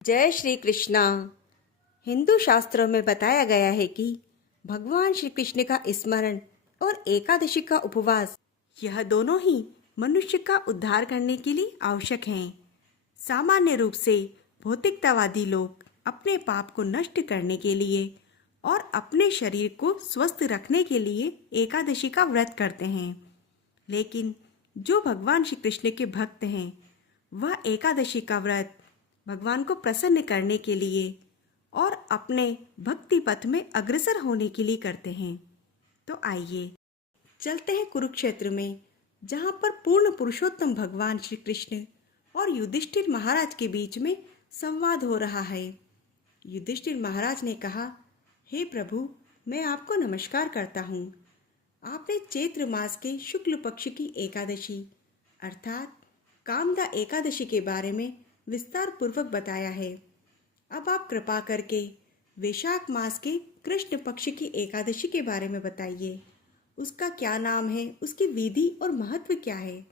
जय श्री कृष्णा। हिंदू शास्त्रों में बताया गया है कि भगवान श्री कृष्ण का स्मरण और एकादशी का उपवास, यह दोनों ही मनुष्य का उद्धार करने के लिए आवश्यक हैं। सामान्य रूप से भौतिकतावादी लोग अपने पाप को नष्ट करने के लिए और अपने शरीर को स्वस्थ रखने के लिए एकादशी का व्रत करते हैं, लेकिन जो भगवान श्री कृष्ण के भक्त हैं वह एकादशी का व्रत भगवान को प्रसन्न करने के लिए और अपने भक्ति पथ में अग्रसर होने के लिए करते हैं। तो आइए चलते हैं कुरुक्षेत्र में, जहाँ पर पूर्ण पुरुषोत्तम भगवान श्री कृष्ण और युधिष्ठिर महाराज के बीच में संवाद हो रहा है। युधिष्ठिर महाराज ने कहा, हे प्रभु, मैं आपको नमस्कार करता हूँ। आपने चैत्र मास के शुक्ल पक्ष की एकादशी अर्थात कामदा एकादशी के बारे में विस्तार पूर्वक बताया है। अब आप कृपा करके वैशाख मास के कृष्ण पक्ष की एकादशी के बारे में बताइए। उसका क्या नाम है, उसकी विधि और महत्व क्या है।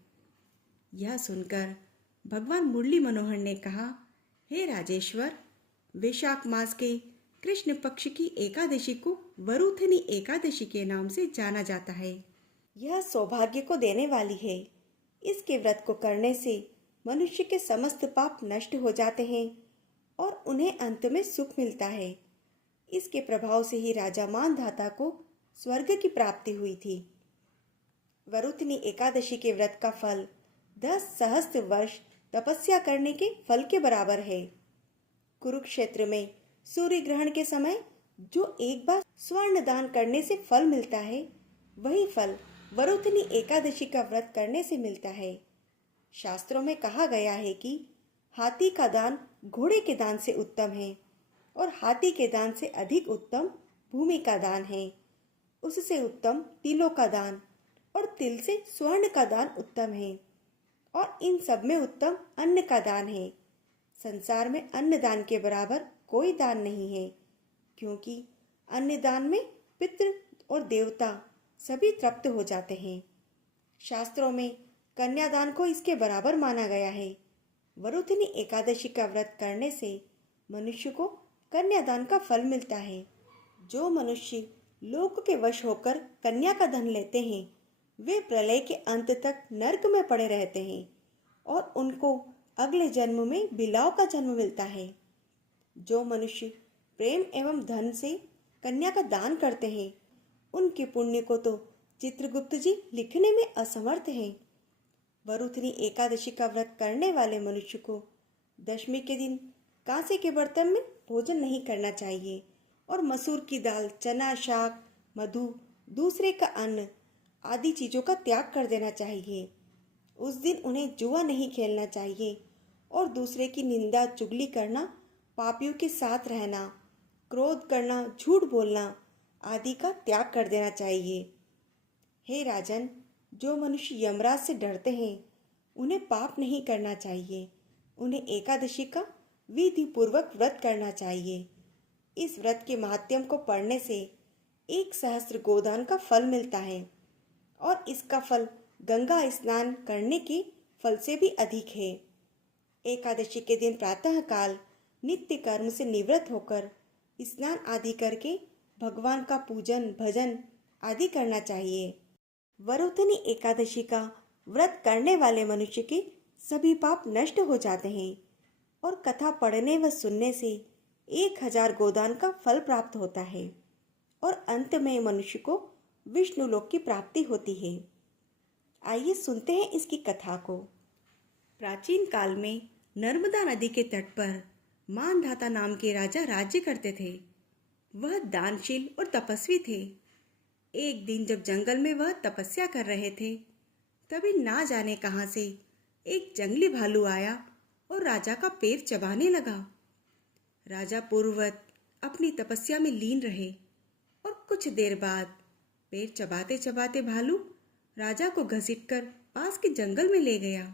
यह सुनकर भगवान मुरली मनोहर ने कहा, हे राजेश्वर, वैशाख मास के कृष्ण पक्ष की एकादशी को वरुथनी एकादशी के नाम से जाना जाता है। यह सौभाग्य को देने वाली है। इसके व्रत को करने से मनुष्य के समस्त पाप नष्ट हो जाते हैं और उन्हें अंत में सुख मिलता है। इसके प्रभाव से ही राजा मानधाता को स्वर्ग की प्राप्ति हुई थी। वरुथनी एकादशी के व्रत का फल 10 सहस्त्र वर्ष तपस्या करने के फल के बराबर है। कुरुक्षेत्र में सूर्य ग्रहण के समय जो एक बार स्वर्ण दान करने से फल मिलता है, वही फल वरुथनी एकादशी का व्रत करने से मिलता है। शास्त्रों में कहा गया है कि हाथी का दान घोड़े के दान से उत्तम है और हाथी के दान से अधिक उत्तम भूमि का दान है। उससे उत्तम तिलों का दान और तिल से स्वर्ण का दान उत्तम है और इन सब में उत्तम अन्न का दान है। संसार में अन्न दान के बराबर कोई दान नहीं है, क्योंकि अन्न दान में पितृ और देवता सभी तृप्त हो जाते हैं। शास्त्रों में कन्यादान को इसके बराबर माना गया है। वरुथनी एकादशी का व्रत करने से मनुष्य को कन्यादान का फल मिलता है। जो मनुष्य लोक के वश होकर कन्या का धन लेते हैं, वे प्रलय के अंत तक नरक में पड़े रहते हैं और उनको अगले जन्म में बिलाव का जन्म मिलता है। जो मनुष्य प्रेम एवं धन से कन्या का दान करते हैं, उनके पुण्य को तो चित्रगुप्त जी लिखने में असमर्थ हैं। वरुथनी एकादशी का व्रत करने वाले मनुष्य को दशमी के दिन कांसे के बर्तन में भोजन नहीं करना चाहिए और मसूर की दाल, चना, शाक, मधु, दूसरे का अन्न आदि चीजों का त्याग कर देना चाहिए। उस दिन उन्हें जुआ नहीं खेलना चाहिए और दूसरे की निंदा, चुगली करना, पापियों के साथ रहना, क्रोध करना, झूठ बोलना आदि का त्याग कर देना चाहिए। हे राजन, जो मनुष्य यमराज से डरते हैं, उन्हें पाप नहीं करना चाहिए। उन्हें एकादशी का विधि पूर्वक व्रत करना चाहिए। इस व्रत के महात्म्य को पढ़ने से 1 सहस्त्र गोदान का फल मिलता है और इसका फल गंगा स्नान करने के फल से भी अधिक है। एकादशी के दिन प्रातः काल नित्य कर्म से निवृत्त होकर स्नान आदि करके भगवान का पूजन, भजन आदि करना चाहिए। वरुथनी एकादशी का व्रत करने वाले मनुष्य के सभी पाप नष्ट हो जाते हैं और कथा पढ़ने व सुनने से 1000 गोदान का फल प्राप्त होता है और अंत में मनुष्य को विष्णु लोक की प्राप्ति होती है। आइए सुनते हैं इसकी कथा को। प्राचीन काल में नर्मदा नदी के तट पर मानधाता नाम के राजा राज्य करते थे। वह दानशील और तपस्वी थे। एक दिन जब जंगल में वह तपस्या कर रहे थे, तभी ना जाने कहां से एक जंगली भालू आया और राजा का पैर चबाने लगा। राजा पूर्ववत अपनी तपस्या में लीन रहे और कुछ देर बाद पैर चबाते चबाते भालू राजा को घसीटकर पास के जंगल में ले गया।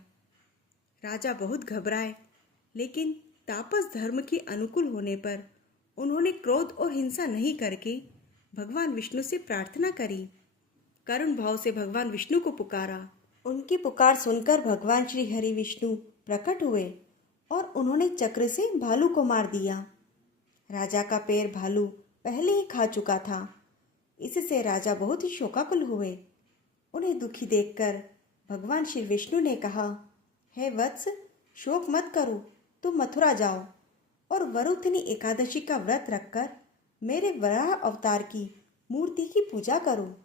राजा बहुत घबराए, लेकिन तापस धर्म के अनुकूल होने पर उन्होंने क्रोध और हिंसा नहीं करके भगवान विष्णु से प्रार्थना करी। करुण भाव से भगवान विष्णु को पुकारा। उनकी पुकार सुनकर भगवान श्री हरि विष्णु प्रकट हुए और उन्होंने चक्र से भालू को मार दिया। राजा का पैर भालू पहले ही खा चुका था। इससे राजा बहुत ही शोकाकुल हुए। उन्हें दुखी देखकर भगवान श्री विष्णु ने कहा, हे वत्स, शोक मत करो, तुम मथुरा जाओ और वरुथिनी एकादशी का व्रत रखकर मेरे वराह अवतार की मूर्ति की पूजा करो।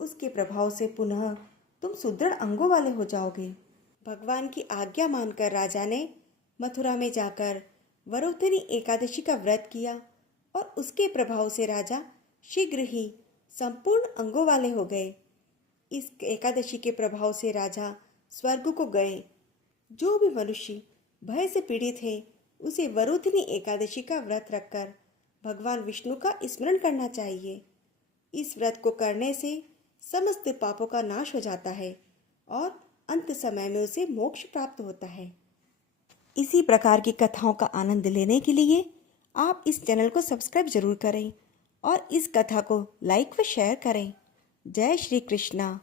उसके प्रभाव से पुनः तुम सुदृढ़ अंगों वाले हो जाओगे। भगवान की आज्ञा मानकर राजा ने मथुरा में जाकर वरुथिनी एकादशी का व्रत किया और उसके प्रभाव से राजा शीघ्र ही संपूर्ण अंगों वाले हो गए। इस एकादशी के प्रभाव से राजा स्वर्ग को गए। जो भी मनुष्य भय से पीड़ित है उसे वरुथिनी एकादशी का व्रत रखकर भगवान विष्णु का स्मरण करना चाहिए। इस व्रत को करने से समस्त पापों का नाश हो जाता है और अंत समय में उसे मोक्ष प्राप्त होता है। इसी प्रकार की कथाओं का आनंद लेने के लिए आप इस चैनल को सब्सक्राइब जरूर करें और इस कथा को लाइक व शेयर करें। जय श्री कृष्णा।